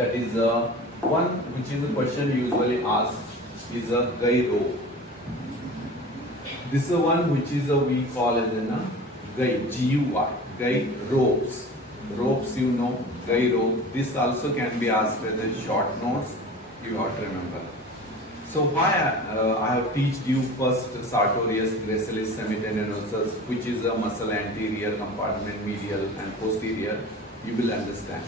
That is one which is a question usually asked is a guy rope. This is one which is we call as a guy, G-U-Y, guy ropes. Ropes, you know, guy rope. This also can be asked with the short notes. You have to remember. So why I have taught you first Sartorius, Gracilis Semitendinosus, which is a muscle anterior compartment, medial and posterior. You will understand.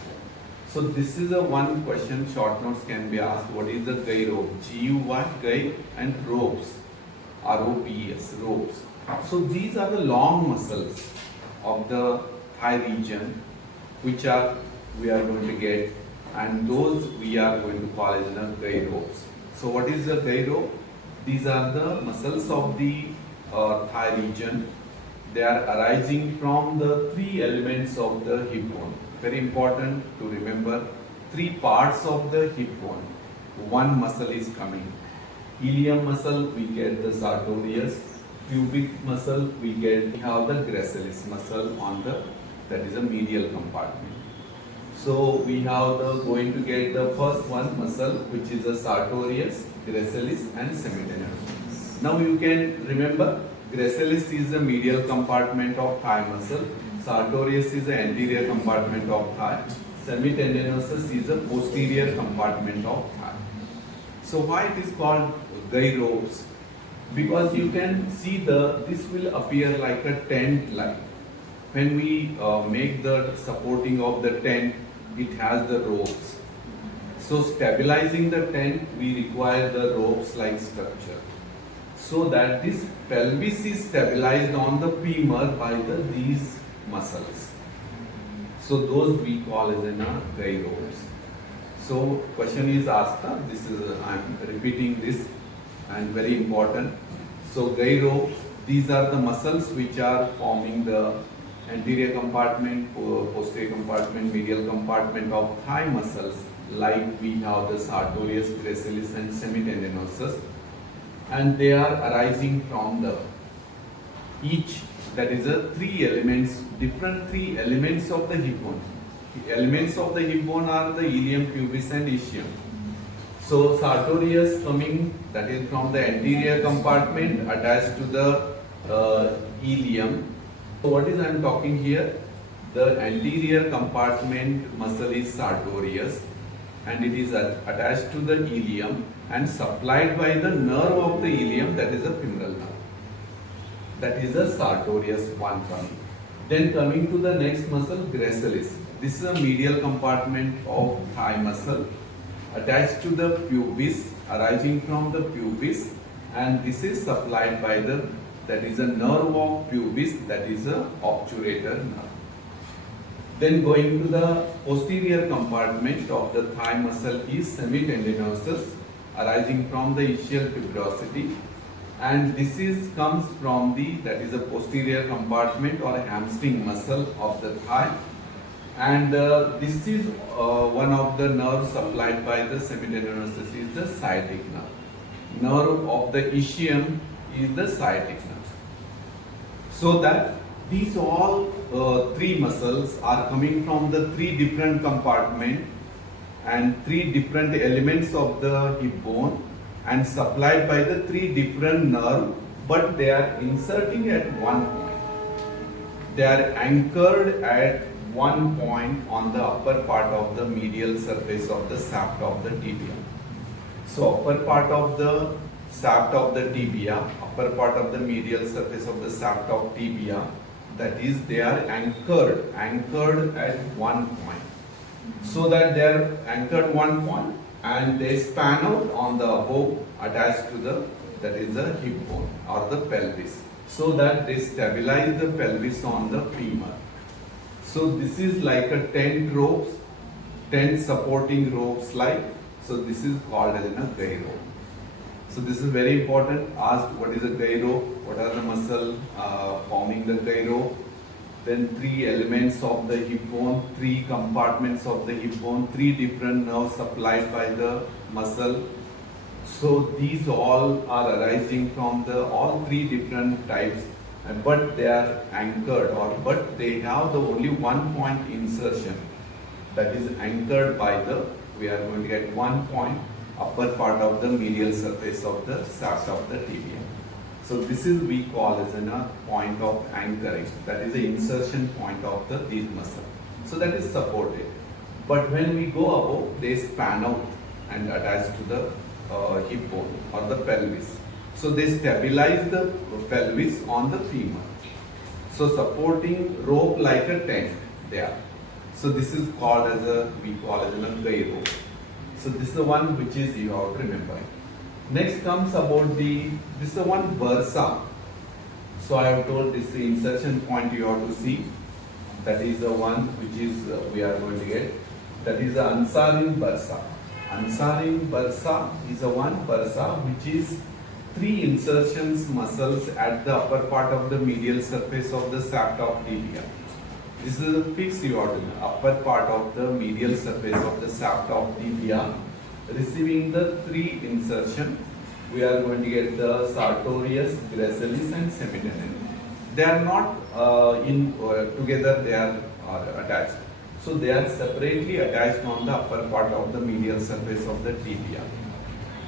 So this is a one question. Short notes can be asked. What is the guy rope? G-U-Y, guy, and ropes. R-O-P-S, ropes. So these are the long muscles of the thigh region, which we are going to get, and those we are going to call as the guy ropes. So what is the guy rope? These are the muscles of the thigh region. They are arising from the three elements of the hip bone. Very important to remember, three parts of the hip bone. One muscle is coming. Ilium muscle, we get the Sartorius. Pubic muscle, we have the Gracilis muscle on the, that is a medial compartment. So we have going to get the first one muscle, which is a Sartorius, Gracilis and Semitendinosus. Now you can remember, Gracilis is the medial compartment of thigh muscle. Sartorius is the anterior compartment of thigh. Semitendinosus is the posterior compartment of thigh. So why it is called guy ropes? Because you can see this will appear like a tent like. When we make the supporting of the tent, it has the ropes. So stabilizing the tent, we require the ropes like structure. So that this pelvis is stabilized on the femur by these muscles. So those we call as guy ropes. So question is asked, I am repeating this and very important. So guy ropes, these are the muscles which are forming the anterior compartment, posterior compartment, medial compartment of thigh muscles, like we have the Sartorius, Gracilis and Semitendinosus, and they are arising from each, that is three elements, different three elements of the hip bone. The elements of the hip bone are the ilium, pubis and ischium. So Sartorius coming, that is from the anterior compartment attached to the ilium. So what is I am talking here? The anterior compartment muscle is Sartorius and it is attached to the ilium and supplied by the nerve of the ilium, that is a femoral nerve. That is a Sartorius one coming. Then coming to the next muscle, Gracilis. This is a medial compartment of thigh muscle attached to the pubis, arising from the pubis, and this is supplied by that is a nerve of pubis, that is a obturator nerve. Then going to the posterior compartment of the thigh muscle is semitendinosus, arising from the ischial tuberosity, and this comes from that is a posterior compartment or hamstring muscle of the thigh, and this is one of the nerves supplied by the semitendinosus is the sciatic nerve. Nerve of the ischium is the sciatic nerve. So that these all three muscles are coming from the three different compartments and three different elements of the hip bone and supplied by the three different nerves, but they are inserting at one point. They are anchored at one point on the upper part of the medial surface of the shaft of the tibia. So upper part of the shaft of the tibia, upper part of the medial surface of the shaft of tibia, that is they are anchored at one point. So that they are anchored one point and they span out on the above attached to that is the hip bone or the pelvis, so that they stabilize the pelvis on the femur. So this is like a tent supporting ropes like. So this is called as a guy rope. So this is very important. Asked what is a guy rope, what are the muscle forming the guy rope, then three elements of the hip bone, three compartments of the hip bone, three different nerves supplied by the muscle. So these all are arising from all three different types, but they are anchored but they have the only one point insertion, that is anchored by the we are going to get 1 point upper part of the medial surface of the shaft of the tibia. So this is we call as a point of anchoring, that is the insertion point of these muscles. So that is supported. But when we go above, they span out and attach to the hip bone or the pelvis. So they stabilize the pelvis on the femur. So supporting rope like a tent there. So this is called as we call as a guy rope. So this is the one which is you have to remember. Next comes about this is the one bursa. So I have told this the insertion point you have to see. That is the one which is we are going to get. That is the Anserin Bursa. Anserin Bursa is the one bursa which is 3 insertions muscles at the upper part of the medial surface of the shaft of tibia. This is a fixed you have to know. Upper part of the medial surface of the shaft of tibia, receiving the 3 insertion. We are going to get the Sartorius, Gracilis and Semitendinosus. They are not together, they are attached. So they are separately attached on the upper part of the medial surface of the tibia.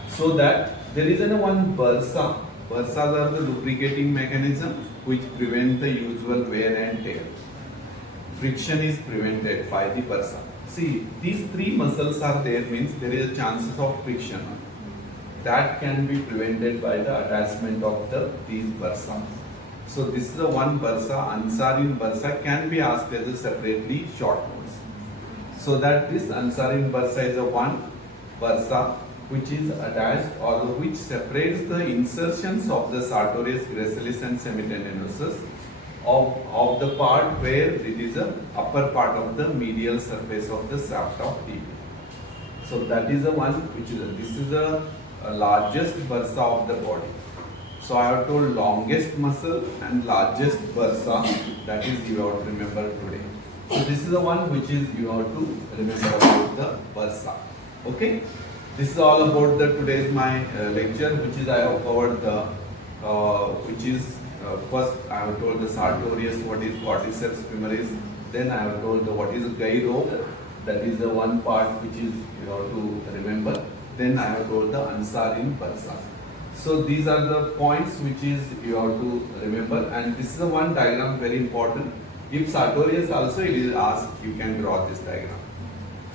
So that there is one bursa. Bursas are the lubricating mechanism which prevent the usual wear and tear. Friction is prevented by the bursa. See, these 3 muscles are there means there is a chances of friction. That can be prevented by the attachment of these bursa. So this is the one bursa, Anserin Bursa can be asked as a separately short notes. So that this Anserin Bursa is a one bursa which is attached or which separates the insertions of the Sartorius, Gracilis and Semitendinosus of the part where it is a upper part of the medial surface of the shaft of tibia. So that is the one which is this is the largest bursa of the body. So I have told longest muscle and largest bursa, that is you have to remember today. So this is the one which is you have to remember about the bursa. Okay. This is all about the today's my lecture, which is I have covered the which is first I have told the Sartorius, what is quadriceps femoris. Then I have told the what is a guy rope, that is the one part which is you have to remember. Then I have told the Anserin Bursa. So these are the points which is you have to remember, and this is the one diagram very important. If Sartorius also it is asked, you can draw this diagram.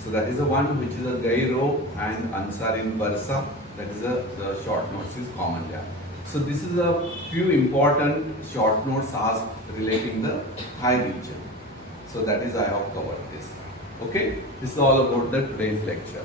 So that is the one which is a guy rope and Anserin Bursa, that is the short notes is common there. So this is a few important short notes asked relating the thigh region. So that is I have covered this. Okay, this is all about the today's lecture.